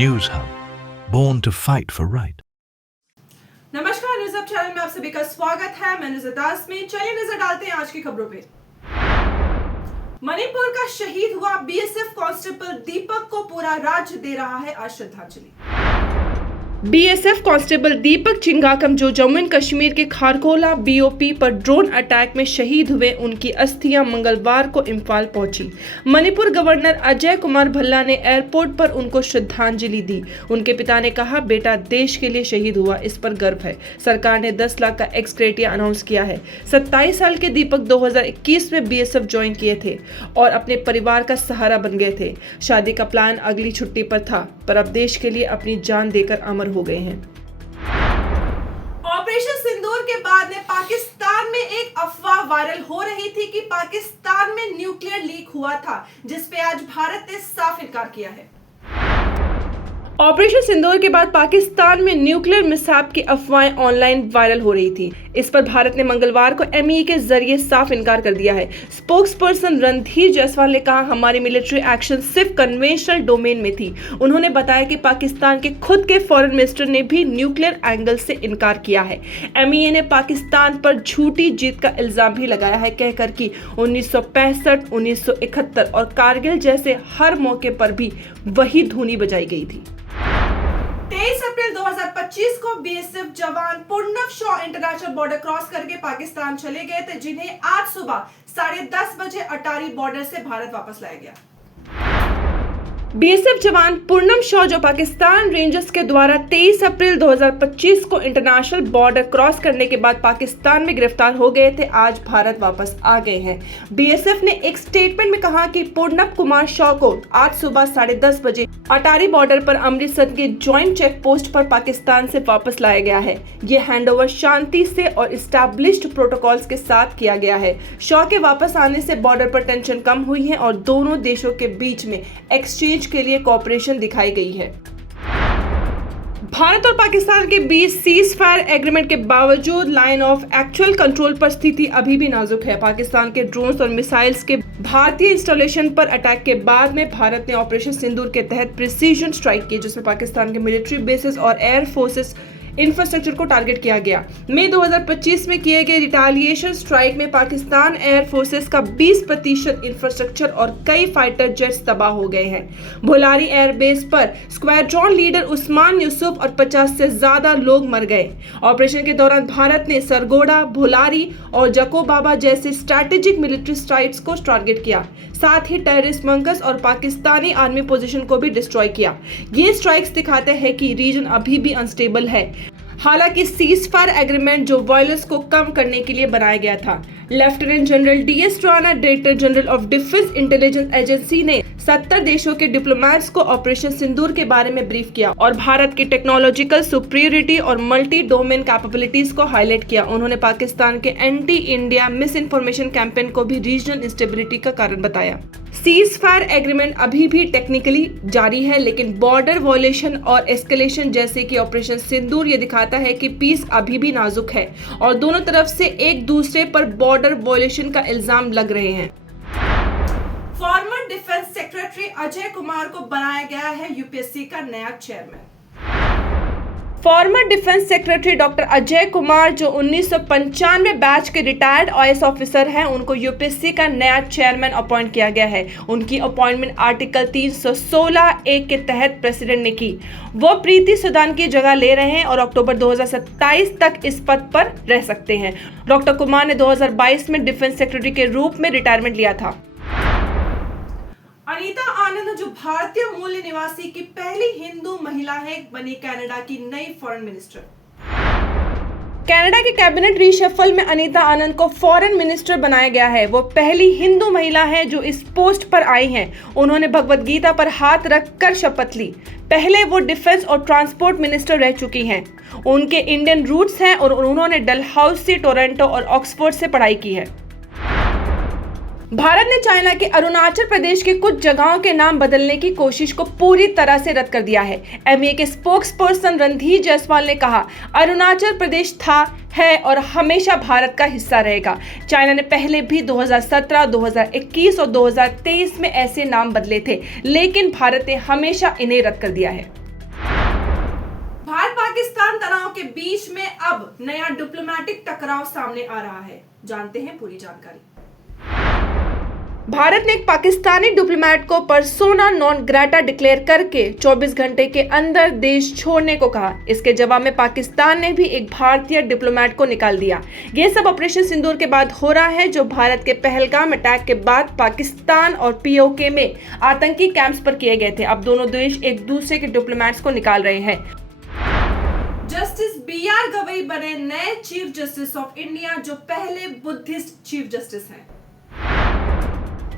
News Hub, born to fight for right. नमस्कार, news hub channel में आप सभी का स्वागत है। मैं नुज़दास में। चलिए नजर डालते हैं आज की खबरों पे। मणिपुर का शहीद हुआ बीएसएफ कांस्टेबल दीपक को पूरा राज्य दे रहा है आज श्रद्धांजलि। बीएसएफ कांस्टेबल दीपक चिंगाकम जो जम्मू एंड कश्मीर के खारकोला बीओपी पर ड्रोन अटैक में शहीद हुए, उनकी अस्थियां मंगलवार को इम्फाल पहुंची। मणिपुर गवर्नर अजय कुमार भल्ला ने एयरपोर्ट पर उनको श्रद्धांजलि दी। उनके पिता ने कहा, बेटा देश के लिए शहीद हुआ, इस पर गर्व है। सरकार ने 10 लाख का एक्स ग्रेटिया अनाउंस किया है। 27 साल के दीपक 2021 में बीएसएफ ज्वाइन किए थे और अपने परिवार का सहारा बन गए थे। शादी का प्लान अगली छुट्टी पर था, पर अब देश के लिए अपनी जान देकर अमर हो गए हैं। ऑपरेशन सिंदूर के बाद में पाकिस्तान में एक अफवाह वायरल हो रही थी कि पाकिस्तान में न्यूक्लियर लीक हुआ था, जिस पे आज भारत ने साफ इनकार किया है। ऑपरेशन सिंदूर के बाद पाकिस्तान में न्यूक्लियर मिसहैप की अफवाहें ऑनलाइन वायरल हो रही थी। इस पर भारत ने मंगलवार को एमईए के जरिए साफ इनकार कर दिया है। स्पोक्सपर्सन रणधीर जायसवाल ने कहा, हमारी मिलिट्री एक्शन सिर्फ कन्वेंशनल डोमेन में थी। उन्होंने बताया कि पाकिस्तान के खुद के फॉरेन मिनिस्टर ने भी न्यूक्लियर एंगल से इनकार किया है। एमईए ने पाकिस्तान पर झूठी जीत का इल्जाम भी लगाया है, कहकर कि 1965, 1971 और कारगिल जैसे हर मौके पर भी वही धुनी बजाई गई थी। 23 अप्रैल 2025 को बीएसएफ जवान पूर्णव शॉ इंटरनेशनल बॉर्डर क्रॉस करके पाकिस्तान चले गए थे, जिन्हें आज सुबह 10:30 बजे अटारी बॉर्डर से भारत वापस लाया गया। बीएसएफ जवान पूर्णम शॉ जो पाकिस्तान रेंजर्स के द्वारा 23 अप्रैल 2025 को इंटरनेशनल बॉर्डर क्रॉस करने के बाद पाकिस्तान में गिरफ्तार हो गए थे, आज भारत वापस आ गए हैं। बीएसएफ ने एक स्टेटमेंट में कहा कि पूर्णव कुमार शॉ को आज सुबह 10:30 बजे अटारी बॉर्डर पर अमृतसर के ज्वाइंट चेक पोस्ट पर पाकिस्तान से वापस लाया गया है। ये हैंडओवर शांति से और इस्टेब्लिश्ड प्रोटोकॉल्स के साथ किया गया है। शॉ के वापस आने से बॉर्डर पर टेंशन कम हुई है और दोनों देशों के बीच में एक्सचेंज के लिए कोऑपरेशन दिखाई गई है। भारत और पाकिस्तान के बीच सीज फायर एग्रीमेंट के बावजूद लाइन ऑफ एक्चुअल कंट्रोल पर स्थिति अभी भी नाजुक है। पाकिस्तान के ड्रोन्स और मिसाइल्स के भारतीय इंस्टॉलेशन पर अटैक के बाद में भारत ने ऑपरेशन सिंदूर के तहत प्रिसीजन स्ट्राइक की, जिसमें पाकिस्तान के मिलिट्री बेसेस और एयर फोर्सेस इंफ्रास्ट्रक्चर को टारगेट किया गया। मई 2025 में किए गए रिटालिएशन स्ट्राइक में पाकिस्तान एयर फोर्सेस का 20% इंफ्रास्ट्रक्चर और कई फाइटर जेट्स तबाह हो गए हैं। भोलारी एयरबेस पर स्क्वाड्रॉन लीडर उस्मान यूसुफ और 50 से ज्यादा लोग मर गए। ऑपरेशन के दौरान भारत ने सरगोड़ा, भोलारी और जकोबाबा जैसे स्ट्रैटेजिक मिलिट्री साइट्स को टारगेट किया, साथ ही टेररिस्ट मंकस और पाकिस्तानी आर्मी पोजीशन को भी डिस्ट्रॉय किया। ये स्ट्राइक्स दिखाते हैं कि रीजन अभी भी अनस्टेबल है। हालांकि सीज फायर एग्रीमेंट जो वायलेंस को कम करने के लिए बनाया गया था। Lieutenant general DS Rana, director general of defence intelligence agency ने 70 देशों के डिप्लोमेट्स को ऑपरेशन सिंदूर के बारे में ब्रीफ किया और भारत की टेक्नोलॉजिकल सुपीरियरिटी और मल्टी डोमेन कैपेबिलिटीज को हाईलाइट किया। उन्होंने पाकिस्तान के anti India miss information campaign को भी रीजनल इंस्टेबिलिटी का कारण बताया। सीज फायर एग्रीमेंट अभी भी टेक्निकली जारी है, लेकिन बॉर्डर वायलेशन और एस्केलेशन जैसे कि ऑपरेशन सिंदूर ये दिखाता है कि पीस अभी भी नाजुक है और दोनों तरफ से एक दूसरे पर बॉर्डर वायलेशन का इल्जाम लग रहे हैं। Farmer defence secretary Ajay Kumar को बनाया गया है यूपीएससी का नया chairman. Farmer defence secretary doctor Ajay Kumar जो 1995 बैच के रिटायर्ड आईएएस ऑफिसर हैं, उनको यूपीएससी का नया चेयरमैन अपॉइंट किया गया है। उनकी अपॉइंटमेंट आर्टिकल 316(a) के तहत प्रेसिडेंट ने की। वो प्रीति सुदान की जगह ले रहे हैं और अक्टूबर 2027 तक इस पद पर रह सकते हैं। डॉक्टर कुमार ने 2022 में डिफेंस सेक्रेटरी के रूप में रिटायरमेंट लिया था। अनीता आनंद जो भारतीय मूल निवासी की पहली हिंदू महिला है, बनी कनाडा की नई फॉरेन मिनिस्टर। कनाडा के कैबिनेट रीशफल में अनीता आनंद को फॉरेन मिनिस्टर बनाया गया है। वो पहली हिंदू महिला है जो इस पोस्ट पर आई हैं। उन्होंने भगवद गीता पर हाथ रखकर शपथ ली। पहले वो डिफेंस और ट्रांसपोर्ट मिनिस्टर रह चुकी हैं। उनके इंडियन रूट्स हैं और उन्होंने डलहौसी, टोरंटो और ऑक्सफोर्ड से पढ़ाई की है। भारत ने चाइना के अरुणाचल प्रदेश के कुछ जगहों के नाम बदलने की कोशिश को पूरी तरह से रद्द कर दिया है। एमईए के स्पोक्सपर्सन रणधीर जायसवाल ने कहा, अरुणाचल प्रदेश था, है और हमेशा भारत का हिस्सा रहेगा। चाइना ने पहले भी 2017, 2021 और 2023 में ऐसे नाम बदले थे, लेकिन भारत ने हमेशा इन्हें रद्द कर दिया है। पाकिस्तान तनाव के बीच में अब नया डिप्लोमेटिक टकराव सामने आ रहा है। जानते हैं पूरी जानकारी। भारत ने एक पाकिस्तानी डिप्लोमेट को पर्सोना नॉन ग्रेटा डिक्लेयर करके 24 घंटे के अंदर देश छोड़ने को कहा। इसके जवाब में पाकिस्तान ने भी एक भारतीय डिप्लोमेट को निकाल दिया। यह सब ऑपरेशन सिंदूर के बाद हो रहा है, जो भारत के पहलगाम अटैक के बाद पाकिस्तान और पीओके में आतंकी कैंप्स पर किए गए थे। अब दोनों देश एक दूसरे के डिप्लोमेट्स को निकाल रहे हैं। जस्टिस BR गवई बने नए चीफ जस्टिस ऑफ इंडिया, जो पहले बुद्धिस्ट चीफ जस्टिस हैं।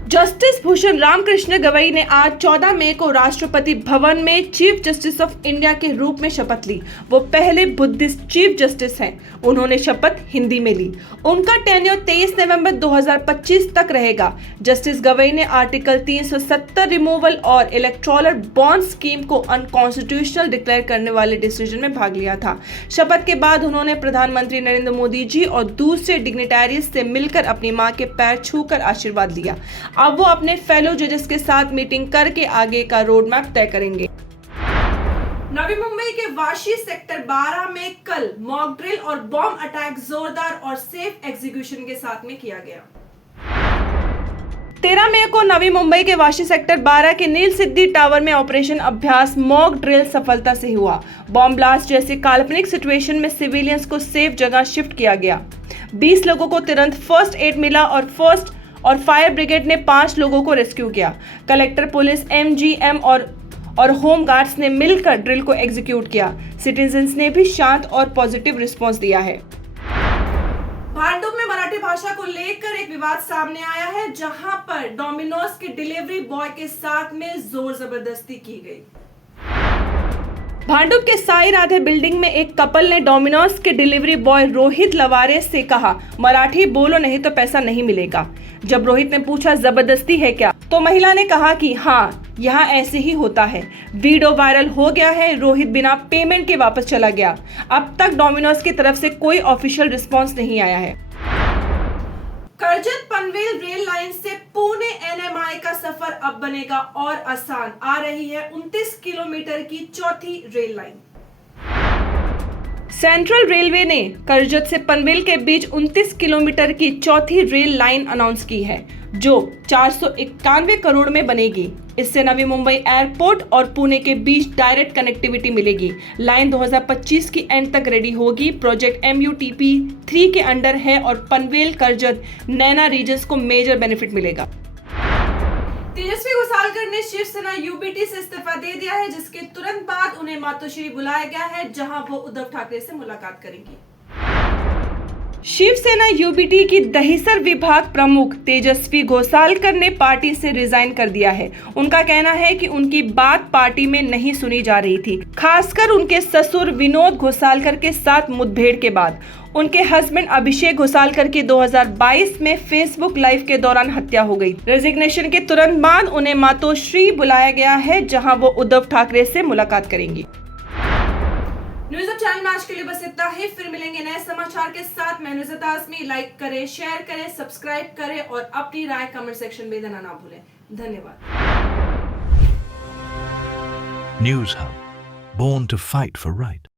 जस्टिस भूषण रामकृष्ण गवई ने आज 14 मई को राष्ट्रपति भवन में चीफ जस्टिस ऑफ इंडिया के रूप में शपथ ली। वो पहले बुद्धिस्ट चीफ जस्टिस हैं। उन्होंने शपथ हिंदी में ली। उनका टेन्योर 23 नवंबर 2025 तक रहेगा। जस्टिस गवई ने आर्टिकल 370 रिमूवल और इलेक्टोरल बॉन्ड स्कीम को अनकॉन्स्टिट्यूशनल डिक्लेयर करने वाले डिसीजन में भाग लिया था। शपथ के बाद उन्होंने प्रधानमंत्री नरेंद्र मोदी जी और दूसरे डिग्निटरीज से मिलकर अपनी मां के पैर छूकर आशीर्वाद लिया। अब वो अपने फेलो जजेस के साथ मीटिंग करके आगे का रोड मैप तय करेंगे। नवी मुंबई के वाशी सेक्टर 12 में कल मॉक ड्रिल और बॉम्ब अटैक जोरदार और सेफ एग्जीक्यूशन के साथ में किया गया। 13 मई को नवी मुंबई के वाशी सेक्टर 12 के नील सिद्धि टावर में ऑपरेशन अभ्यास मॉक ड्रिल सफलता से हुआ। बॉम्ब ब्लास्ट जैसे काल्पनिक सिचुएशन में सिविलियंस को सेफ जगह शिफ्ट किया गया। 20 लोगों को तुरंत फर्स्ट एड मिला और फायर ब्रिगेड ने 5 लोगों को रेस्क्यू किया। कलेक्टर, पुलिस, MGM और होम गार्ड्स ने मिलकर ड्रिल को एग्जीक्यूट किया। सिटीजन्स ने भी शांत और पॉजिटिव रिस्पांस दिया है। भांडुप में मराठी भाषा को लेकर एक विवाद सामने आया है, जहां पर डोमिनोज के डिलीवरी बॉय के साथ में जोर जबरदस्ती की गई। भांडुप के साई राधे बिल्डिंग में एक कपल ने डोमिनोज के डिलीवरी बॉय रोहित लवारे से कहा, मराठी बोलो नहीं तो पैसा नहीं मिलेगा। जब रोहित ने पूछा जबरदस्ती है क्या, तो महिला ने कहा कि हाँ, यहाँ ऐसे ही होता है। वीडियो वायरल हो गया है। रोहित बिना पेमेंट के वापस चला गया। अब तक डोमिनोज की तरफ से कोई ऑफिशियल रिस्पांस नहीं आया है। करजत पनवेल रेल लाइन से पुणे NMI का सफर अब बनेगा और आसान। आ रही है 29 किलोमीटर की चौथी रेल लाइन। सेंट्रल रेलवे ने करजत से पनवेल के बीच 29 किलोमीटर की चौथी रेल लाइन अनाउंस की है, जो 491 करोड़ में बनेगी। इससे नवी मुंबई एयरपोर्ट और पुणे के बीच डायरेक्ट कनेक्टिविटी मिलेगी। लाइन 2025 की एंड तक रेडी होगी। प्रोजेक्ट MUTP 3 के अंडर है और पनवेल, करजत, नैना रीजन्स को मेजर बेनिफिट मिलेगा। तेजस्वी घोसालकर ने शिवसेना UBT से इस्तीफा दे दिया है, जिसके तुरंत बाद उन्हें मातोश्री बुलाया गया है, जहां वो उद्धव ठाकरे से मुलाकात करेंगी। शिवसेना UBT की दहिसर विभाग प्रमुख तेजस्वी घोसालकर ने पार्टी से रिजाइन कर दिया है। उनका कहना है कि उनकी बात पार्टी में नहीं सुनी जा रही थी, खासकर उनके ससुर विनोद घोसालकर के साथ मुठभेड़ के बाद। उनके हस्बैंड अभिषेक घोसालकर की 2022 में फेसबुक लाइव के दौरान हत्या हो गई। रेजिग्नेशन के तुरंत बाद उन्हें मातोश्री बुलाया गया है, जहां वो उद्धव ठाकरे से मुलाकात करेंगी। न्यूज़ अब चैनल में आज के लिए बस इतना ही। फिर मिलेंगे नए समाचार के साथ। मैं नुज़त आज़मी। लाइक करें, शेयर करें, सब्सक्राइब करें और अपनी राय कमेंट सेक्शन में देना ना भूलें। धन्यवाद। News Hub, born to fight for right.